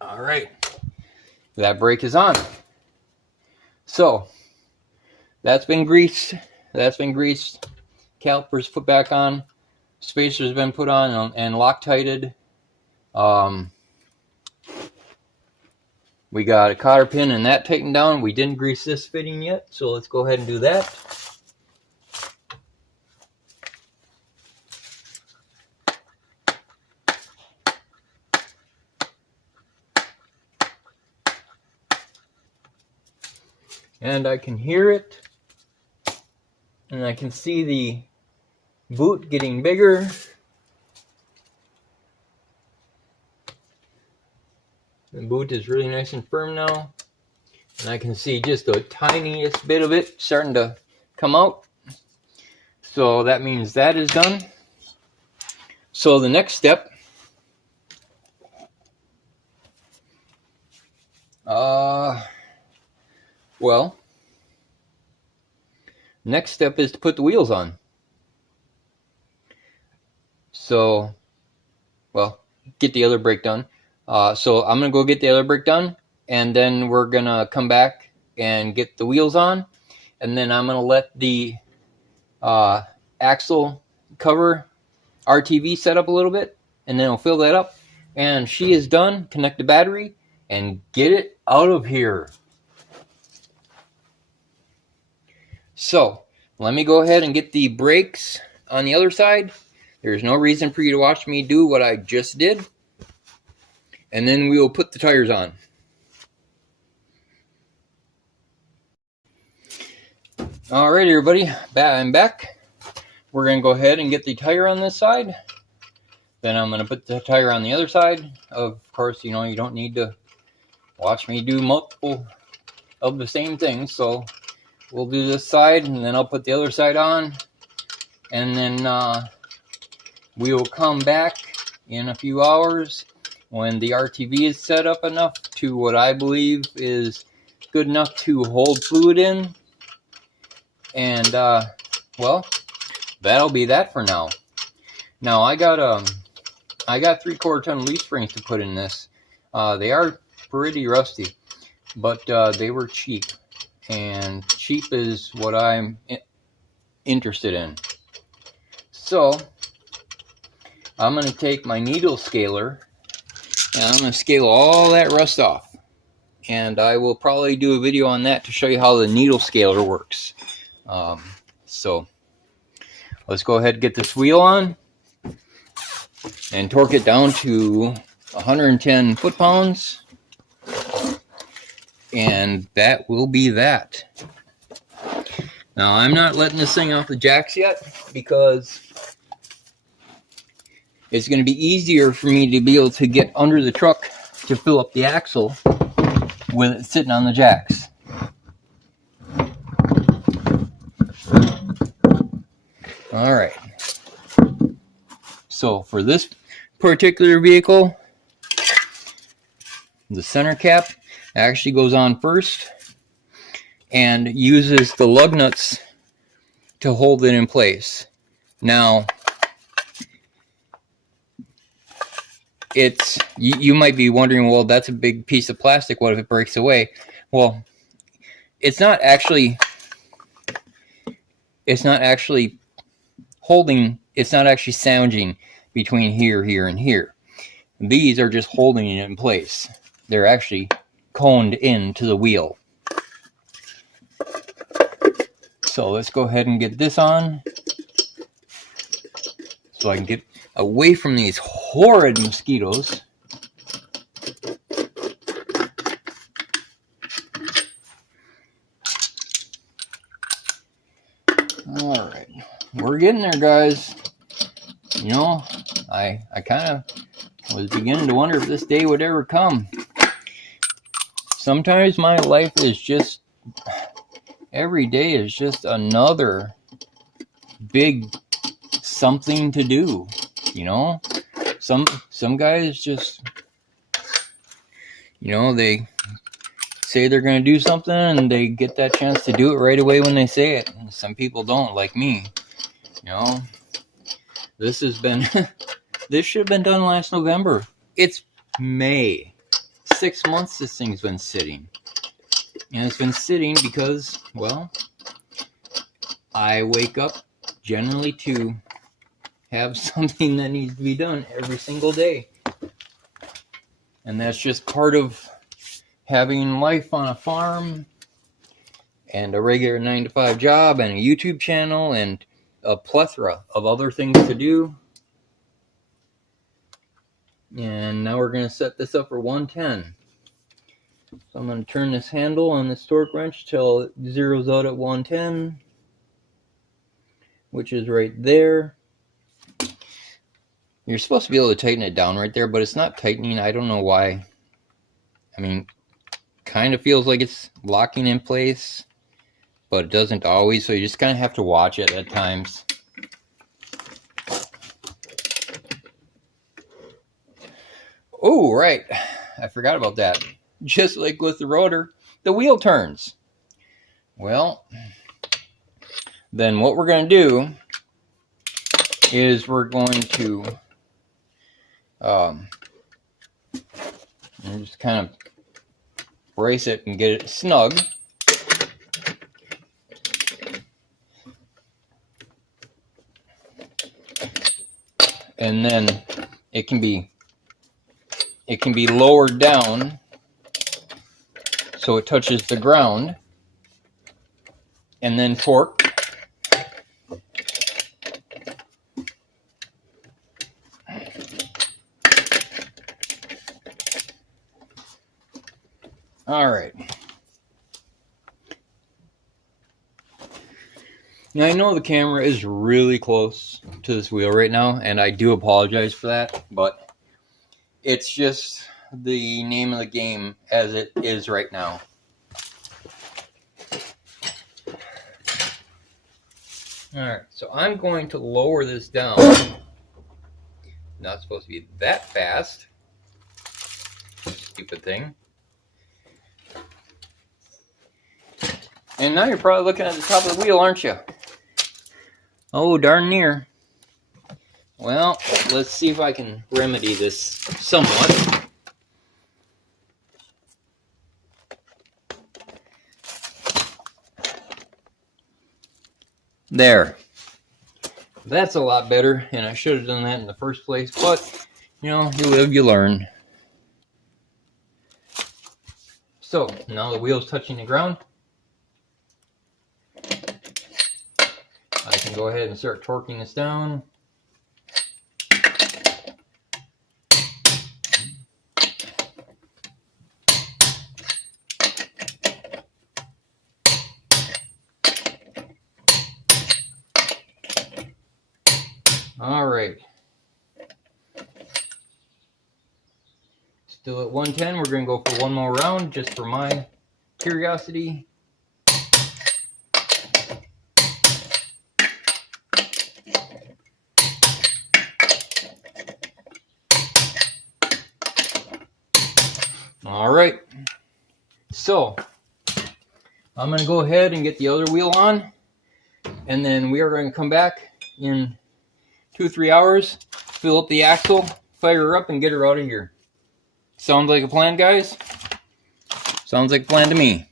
All right, that brake is on. So that's been greased. Calipers put back on. Spacer's been put on and Loctited. We got a cotter pin and that tightened down. We didn't grease this fitting yet, so let's go ahead and do that. And I can hear it, and I can see the boot getting bigger. The boot is really nice and firm now, and I can see just the tiniest bit of it starting to come out. So that means that is done. So the next step, next step is to put the wheels on. So, get the other brake done. So I'm going to go get the other brake done, and then we're going to come back and get the wheels on, and then I'm going to let the axle cover RTV set up a little bit, and then we'll fill that up, and she is done. Connect the battery and get it out of here. So let me go ahead and get the brakes on the other side. There's no reason for you to watch me do what I just did. And then we will put the tires on. Alright everybody, I'm back. We're going to go ahead and get the tire on this side. Then I'm going to put the tire on the other side. Of course, you know, you don't need to watch me do multiple of the same thing. So we'll do this side and then I'll put the other side on. And then we will come back in a few hours when the RTV is set up enough to what I believe is good enough to hold fluid in. And, well, that'll be that for now. Now, I got 3/4 ton leaf springs to put in this. They are pretty rusty, but they were cheap. And cheap is what I'm interested in. So, I'm going to take my needle scaler, and I'm going to scale all that rust off. And I will probably do a video on that to show you how the needle scaler works. So let's go ahead and get this wheel on and torque it down to 110 foot-pounds, and that will be that. Now I'm not letting this thing off the jacks yet because it's going to be easier for me to be able to get under the truck to fill up the axle with it sitting on the jacks. All right. So for this particular vehicle, the center cap actually goes on first and uses the lug nuts to hold it in place. Now, you might be wondering, well, that's a big piece of plastic. What if it breaks away? Well, it's not actually holding, it's not actually sounding between here, and here. These are just holding it in place. They're actually coned into the wheel. So let's go ahead and get this on so I can get away from these horrid mosquitoes. All right, we're getting there, guys. You know, I kind of was beginning to wonder if this day would ever come. Sometimes my life is just, every day is just another big something to do, you know? Some guys just, you know, they say they're going to do something and they get that chance to do it right away when they say it. And some people don't, like me, you know? This has been, this should have been done last November. It's May. 6 months this thing's been sitting. And it's been sitting because, well, I wake up generally to have something that needs to be done every single day. And that's just part of having life on a farm and a regular 9-to-5 job and a YouTube channel and a plethora of other things to do. And now we're going to set this up for 110. So I'm going to turn this handle on this torque wrench till it zeroes out at 110, which is right there. You're supposed to be able to tighten it down right there, but it's not tightening. I don't know why. I mean, kind of feels like it's locking in place, but it doesn't always, so you just kind of have to watch it at times. Oh, right. I forgot about that. Just like with the rotor, the wheel turns. Well, then what we're going to do is we're going to just kind of brace it and get it snug. And then it can be lowered down so it touches the ground. and then torque. All right. Now I know the camera is really close to this wheel right now, and I do apologize for that, but it's just the name of the game as it is right now. Alright, so I'm going to lower this down. Not supposed to be that fast. Stupid thing. And now you're probably looking at the top of the wheel, aren't you? Oh, darn near. Well, let's see if I can remedy this somewhat. There. That's a lot better, and I should have done that in the first place, but, you know, you live, you learn. So, now the wheel's touching the ground. I can go ahead and start torquing this down. All right. Still at 110. We're going to go for one more round just for my curiosity. All right. So I'm going to go ahead and get the other wheel on, and then we are going to come back in 2 or 3 hours, fill up the axle, fire her up, and get her out of here. Sounds like a plan, guys? Sounds like a plan to me.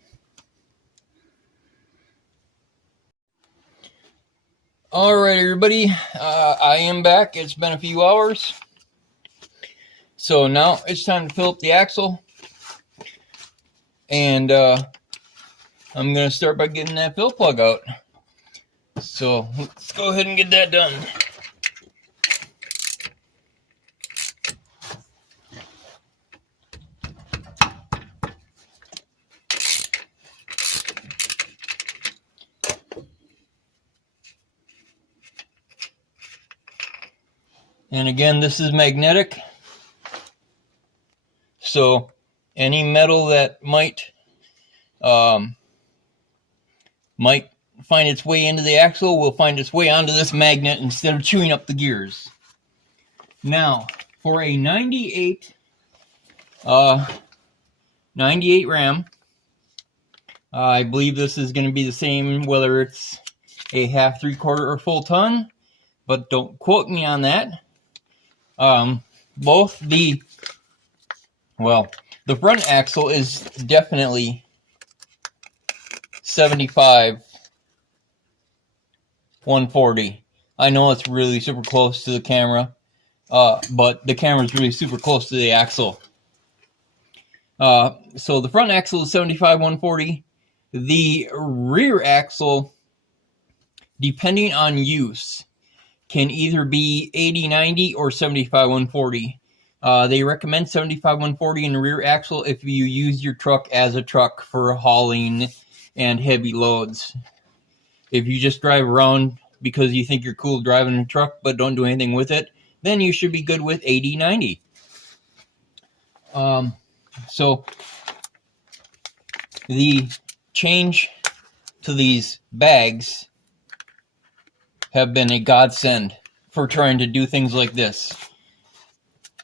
Alright, everybody. I am back. It's been a few hours. So now it's time to fill up the axle. And I'm going to start by getting that fill plug out. So let's go ahead and get that done. And again, this is magnetic, so any metal that might find its way into the axle will find its way onto this magnet instead of chewing up the gears. Now, for a 98 Ram, I believe this is going to be the same whether it's a half, 3/4, or full ton, but don't quote me on that. Both the front axle is definitely 75/140. I know it's really super close to the camera, but the camera's really super close to the axle. So the front axle is 75/140. The rear axle, depending on use, can either be 80/90 or 75/140. They recommend 75/140 in the rear axle if you use your truck as a truck for hauling and heavy loads. If you just drive around because you think you're cool driving a truck but don't do anything with it, then you should be good with 80/90. So the change to these bags have been a godsend for trying to do things like this.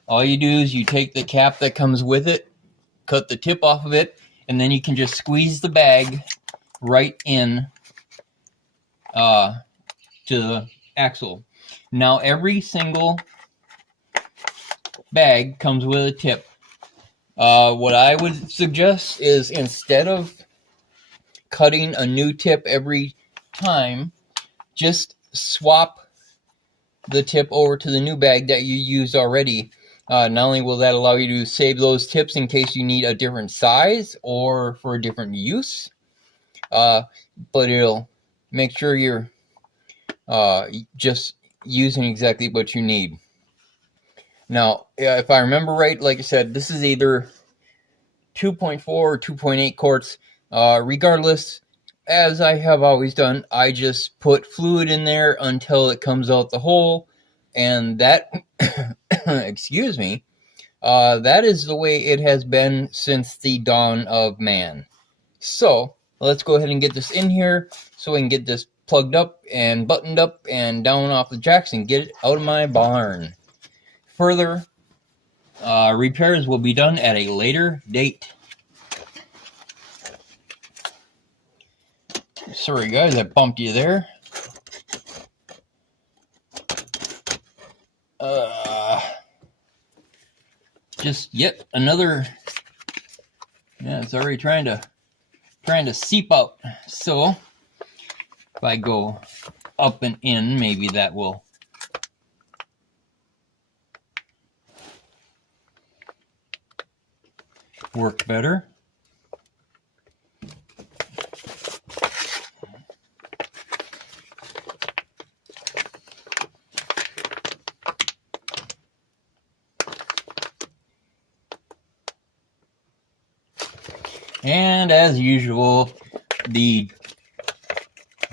All you do is you take the cap that comes with it, cut the tip off of it, and then you can just squeeze the bag right in to the axle. Now every single bag comes with a tip. What I would suggest is, instead of cutting a new tip every time, just swap the tip over to the new bag that you used already. Not only will that allow you to save those tips in case you need a different size or for a different use, but it'll make sure you're just using exactly what you need. Now, if I remember right, like I said, this is either 2.4 or 2.8 quarts. Regardless, as I have always done, I just put fluid in there until it comes out the hole, and that, excuse me, that is the way it has been since the dawn of man. So, let's go ahead and get this in here so we can get this plugged up and buttoned up and down off the jacks and get it out of my barn. Further repairs will be done at a later date. Sorry guys, I bumped you there. Just yet another. Yeah, it's already trying to seep out. So if I go up and in, maybe that will work better. And as usual, the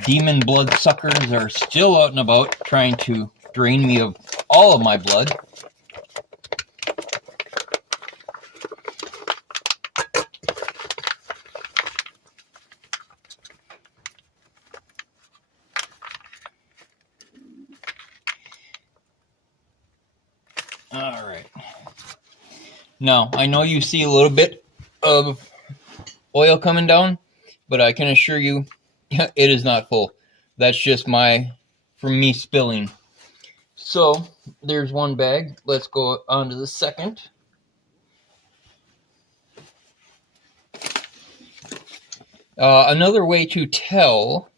demon blood suckers are still out and about trying to drain me of all of my blood. All right. Now, I know you see a little bit of oil coming down, but I can assure you it is not full. That's just from me spilling. So there's one bag. Let's go on to the second. Another way to tell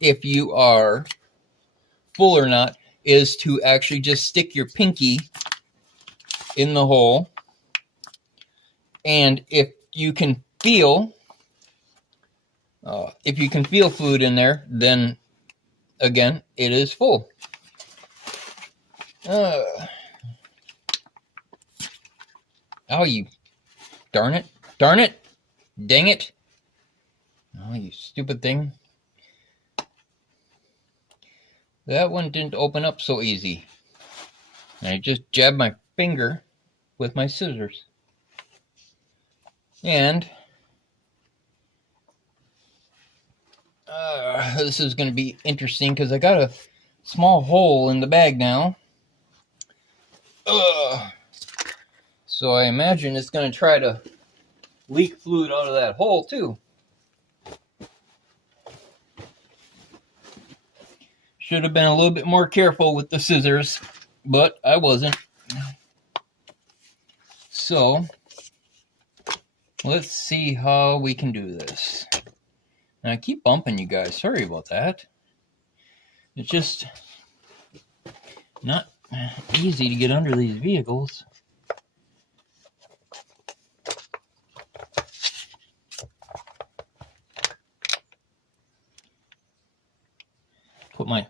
if you are full or not is to actually just stick your pinky in the hole, and if you can feel fluid in there, then again it is full. Oh, you darn it, dang it, oh, you stupid thing. That one didn't open up so easy. I just jabbed my finger with my scissors. And this is going to be interesting because I got a small hole in the bag now. So I imagine it's going to try to leak fluid out of that hole too. Should have been a little bit more careful with the scissors, but I wasn't. So let's see how we can do this. And I keep bumping you guys. Sorry about that. It's just not easy to get under these vehicles. Put my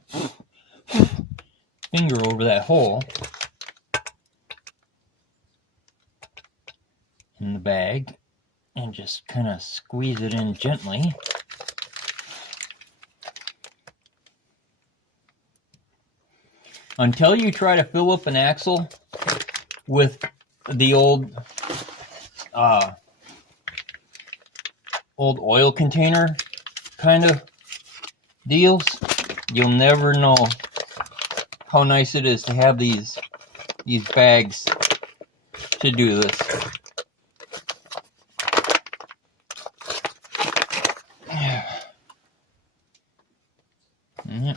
finger over that hole in the bag and just kind of squeeze it in gently. Until you try to fill up an axle with the old oil container kind of deals, you'll never know how nice it is to have these bags to do this.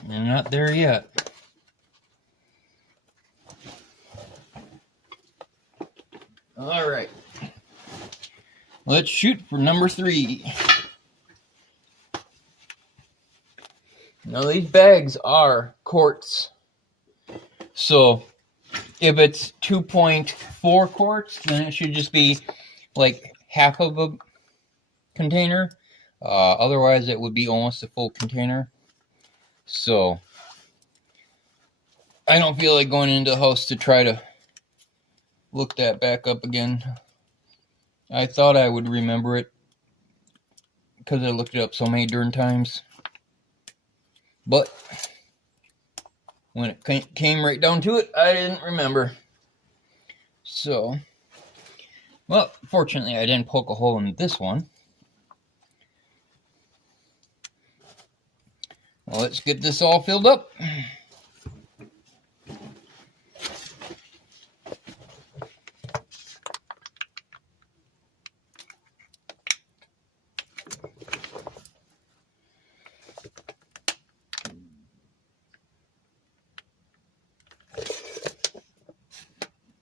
We're not there yet. All right, let's shoot for number 3. Now these bags are quarts, so if it's 2.4 quarts, then it should just be like half of a container. Otherwise, it would be almost a full container. So I don't feel like going into the house to try to look that back up again. I thought I would remember it because I looked it up so many darn times. But when it came right down to it, I didn't remember. So, well, fortunately I didn't poke a hole in this one. Well, let's get this all filled up.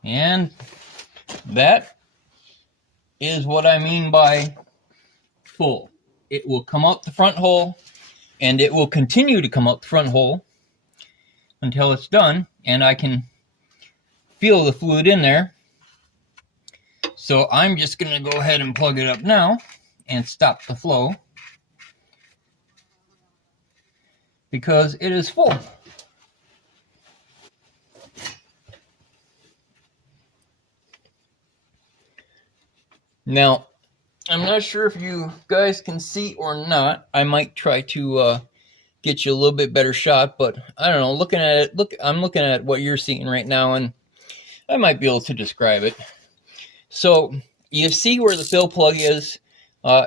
And that is what I mean by full. It will come out the front hole, and it will continue to come out the front hole until it's done, and I can feel the fluid in there. So I'm just going to go ahead and plug it up now and stop the flow because it is full. Now, I'm not sure if you guys can see or not. I might try to get you a little bit better shot, but I don't know. Looking at it, I'm looking at what you're seeing right now, and I might be able to describe it. So you see where the fill plug is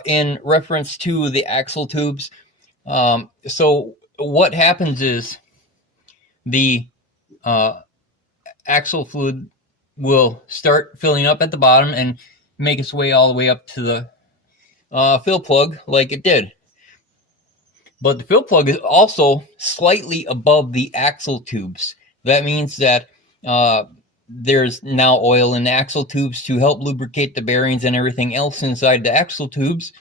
in reference to the axle tubes. So what happens is the axle fluid will start filling up at the bottom and make its way all the way up to the fill plug like it did. But the fill plug is also slightly above the axle tubes. That means that there's now oil in the axle tubes to help lubricate the bearings and everything else inside the axle tubes,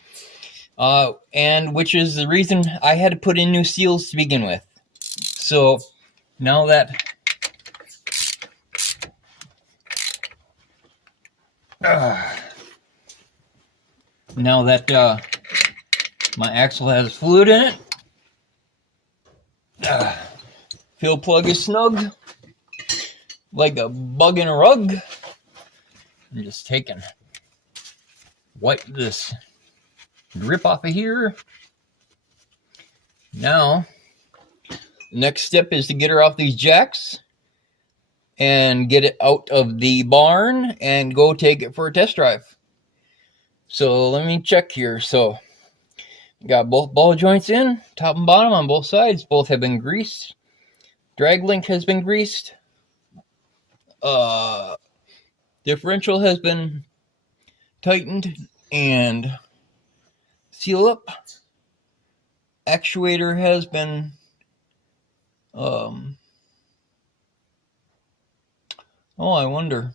and which is the reason I had to put in new seals to begin with. So now that my axle has fluid in it, fill plug is snug like a bug in a rug. I'm just wipe this grip off of here. Now, the next step is to get her off these jacks and get it out of the barn and go take it for a test drive. So let me check here. So got both ball joints in, top and bottom on both sides. Both have been greased. Drag link has been greased. Differential has been tightened and sealed up. Actuator has been I wonder.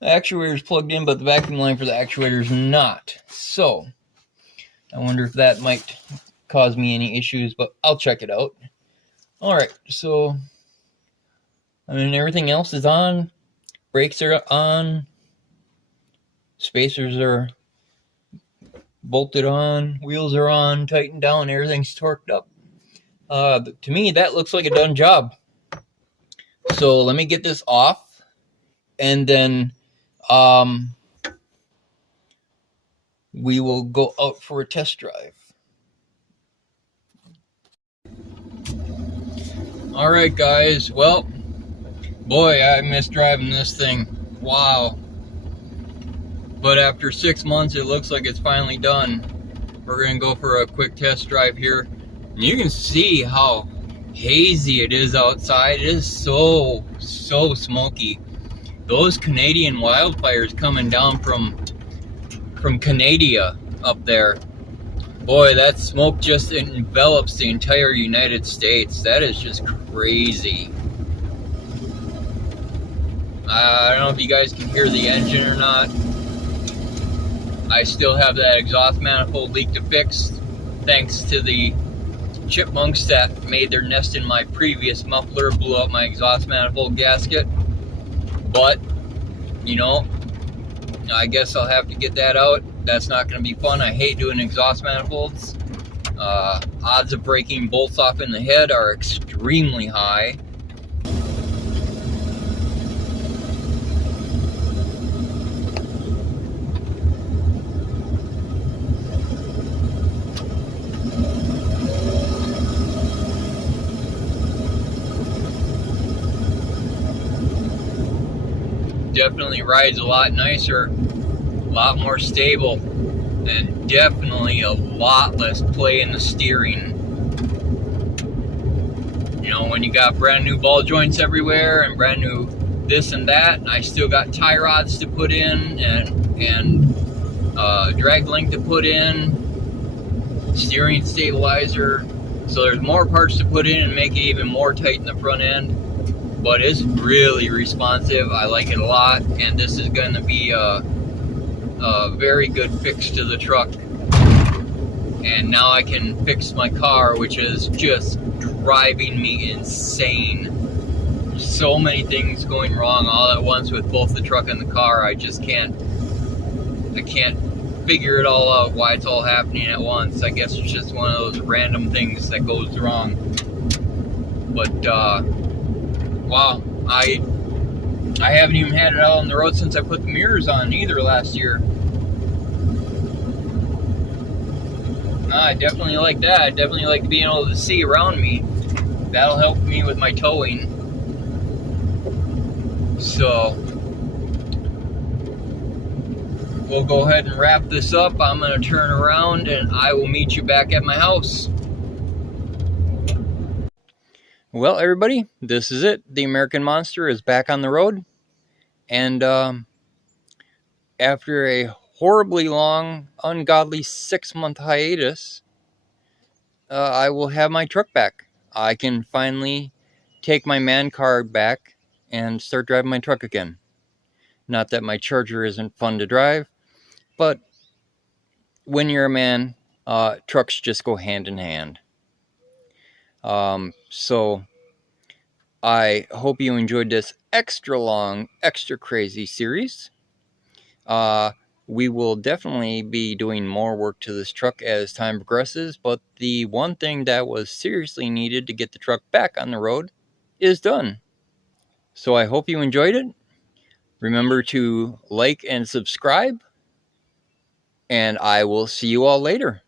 The actuator is plugged in, but the vacuum line for the actuator is not. So I wonder if that might cause me any issues, but I'll check it out. All right, so I mean, everything else is on. Brakes are on. Spacers are bolted on. Wheels are on, tightened down. Everything's torqued up. To me, that looks like a done job. So let me get this off, and then we will go out for a test drive. All right, guys. Well, boy, I miss driving this thing. Wow. But after 6 months, it looks like it's finally done. We're going to go for a quick test drive here. And you can see how hazy it is outside. It is so smoky. Those Canadian wildfires coming down from Canada up there. Boy, that smoke just envelops the entire United States. That is just crazy. I don't know if you guys can hear the engine or not. I still have that exhaust manifold leak to fix, thanks to the chipmunks that made their nest in my previous muffler, blew out my exhaust manifold gasket. But, you know, I guess I'll have to get that out. That's not going to be fun. I hate doing exhaust manifolds. Odds of breaking bolts off in the head are extremely high. Definitely rides a lot nicer, a lot more stable, and definitely a lot less play in the steering. You know, when you got brand new ball joints everywhere and brand new this and that, I still got tie rods to put in and drag link to put in, steering stabilizer. So there's more parts to put in and make it even more tight in the front end. But it's really responsive. I like it a lot, and this is going to be a very good fix to the truck. And now I can fix my car, which is just driving me insane. So many things going wrong all at once with both the truck and the car. I can't figure it all out, why it's all happening at once. I guess it's just one of those random things that goes wrong. But wow, I haven't even had it out on the road since I put the mirrors on either last year. I definitely like that. I definitely like being able to see around me. That'll help me with my towing. So we'll go ahead and wrap this up. I'm going to turn around and I will meet you back at my house. Well, everybody, this is it. The American Monster is back on the road. And after a horribly long, ungodly 6-month hiatus, I will have my truck back. I can finally take my man card back and start driving my truck again. Not that my Charger isn't fun to drive, but when you're a man, trucks just go hand in hand. So I hope you enjoyed this extra long, extra crazy series. We will definitely be doing more work to this truck as time progresses, but the one thing that was seriously needed to get the truck back on the road is done. So I hope you enjoyed it. Remember to like and subscribe, and I will see you all later.